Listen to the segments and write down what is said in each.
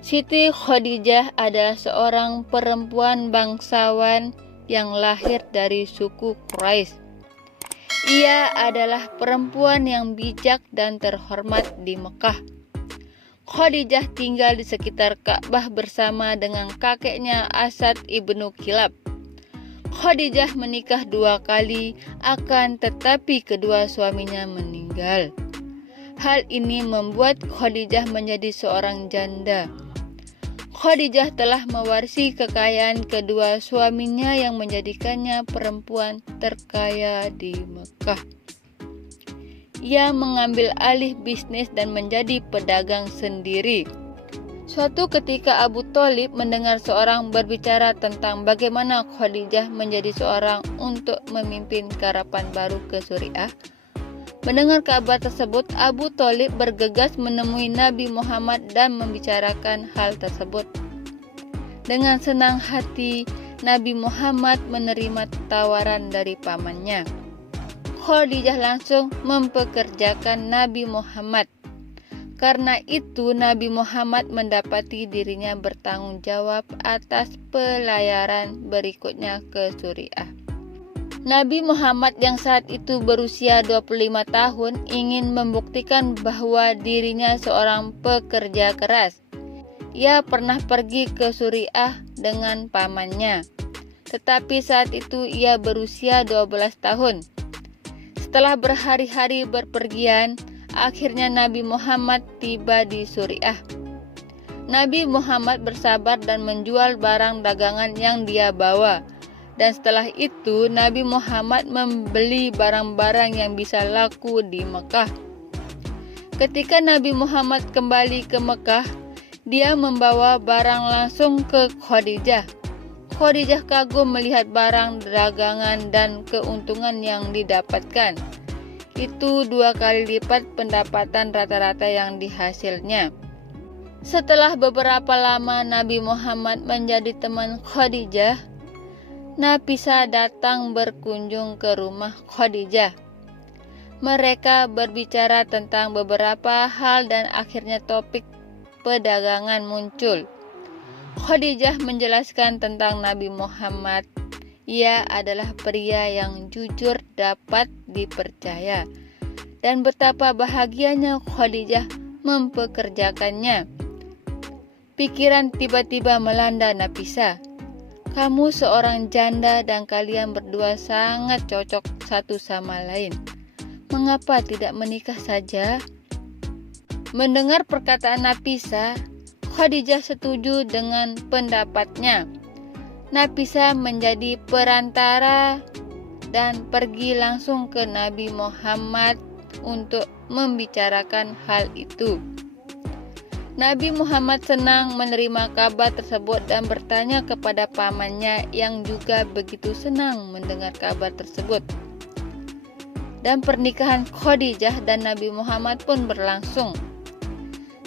Siti Khadijah adalah seorang perempuan bangsawan yang lahir dari suku Quraisy. Ia adalah perempuan yang bijak dan terhormat di Mekah. Khadijah tinggal di sekitar Ka'bah bersama dengan kakeknya Asad ibnu Kilab. Khadijah menikah 2 kali, akan tetapi kedua suaminya meninggal. Hal ini membuat Khadijah menjadi seorang janda. Khadijah telah mewarisi kekayaan kedua suaminya yang menjadikannya perempuan terkaya di Mekah. Ia mengambil alih bisnis dan menjadi pedagang sendiri. Suatu ketika Abu Thalib mendengar seorang berbicara tentang bagaimana Khadijah menjadi seorang untuk memimpin karavan baru ke Suriah. Mendengar kabar tersebut, Abu Thalib bergegas menemui Nabi Muhammad dan membicarakan hal tersebut. Dengan senang hati, Nabi Muhammad menerima tawaran dari pamannya. Khadijah langsung mempekerjakan Nabi Muhammad. Karena itu, Nabi Muhammad mendapati dirinya bertanggung jawab atas pelayaran berikutnya ke Suriah. Nabi Muhammad yang saat itu berusia 25 tahun ingin membuktikan bahwa dirinya seorang pekerja keras. Ia pernah pergi ke Suriah dengan pamannya, tetapi saat itu ia berusia 12 tahun. Setelah berhari-hari berpergian, akhirnya Nabi Muhammad tiba di Suriah. Nabi Muhammad bersabar dan menjual barang dagangan yang dia bawa. Dan setelah itu Nabi Muhammad membeli barang-barang yang bisa laku di Mekah. Ketika Nabi Muhammad kembali ke Mekah, dia membawa barang langsung ke Khadijah. Khadijah kagum melihat barang dagangan dan keuntungan yang didapatkan. Itu 2 kali lipat pendapatan rata-rata yang dihasilnya. Setelah beberapa lama Nabi Muhammad menjadi teman Khadijah, Nafisa datang berkunjung ke rumah Khadijah. Mereka berbicara tentang beberapa hal dan akhirnya topik perdagangan muncul. Khadijah menjelaskan tentang Nabi Muhammad. Ia adalah pria yang jujur, dapat dipercaya, dan betapa bahagianya Khadijah mempekerjakannya. Pikiran tiba-tiba melanda Nafisa. Kamu seorang janda dan kalian berdua sangat cocok satu sama lain. Mengapa tidak menikah saja? Mendengar perkataan Nafisa, Khadijah setuju dengan pendapatnya. Nafisa menjadi perantara dan pergi langsung ke Nabi Muhammad untuk membicarakan hal itu. Nabi Muhammad senang menerima kabar tersebut dan bertanya kepada pamannya yang juga begitu senang mendengar kabar tersebut. Dan pernikahan Khadijah dan Nabi Muhammad pun berlangsung.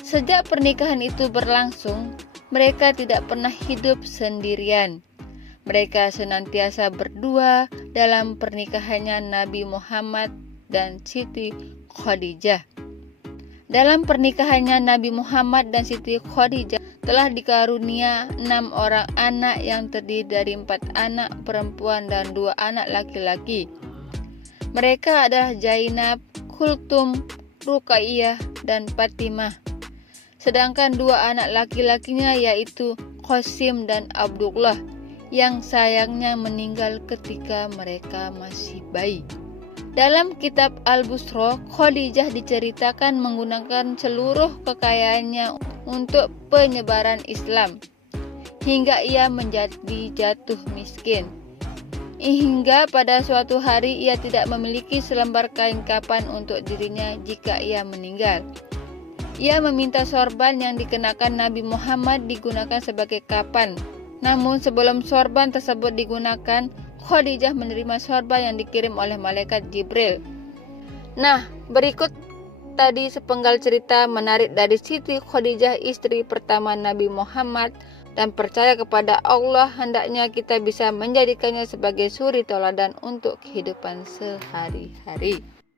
Sejak pernikahan itu berlangsung, mereka tidak pernah hidup sendirian. Mereka senantiasa berdua dalam pernikahannya Nabi Muhammad dan Siti Khadijah. Dalam pernikahannya Nabi Muhammad dan Siti Khadijah telah dikarunia 6 orang anak yang terdiri dari 4 anak perempuan dan 2 anak laki-laki. Mereka adalah Zainab, Kulthum, Ruqayyah, dan Fatimah. Sedangkan 2 anak laki-lakinya yaitu Qasim dan Abdullah yang sayangnya meninggal ketika mereka masih bayi. Dalam kitab Al-Busra, Khadijah diceritakan menggunakan seluruh kekayaannya untuk penyebaran Islam, hingga ia menjadi jatuh miskin. Hingga pada suatu hari ia tidak memiliki selembar kain kafan untuk dirinya jika ia meninggal. Ia meminta sorban yang dikenakan Nabi Muhammad digunakan sebagai kafan. Namun sebelum sorban tersebut digunakan, Khadijah menerima sorban yang dikirim oleh malaikat Jibril. Nah, berikut tadi sepenggal cerita menarik dari Siti Khadijah, istri pertama Nabi Muhammad, dan percaya kepada Allah hendaknya kita bisa menjadikannya sebagai suri tauladan untuk kehidupan sehari-hari.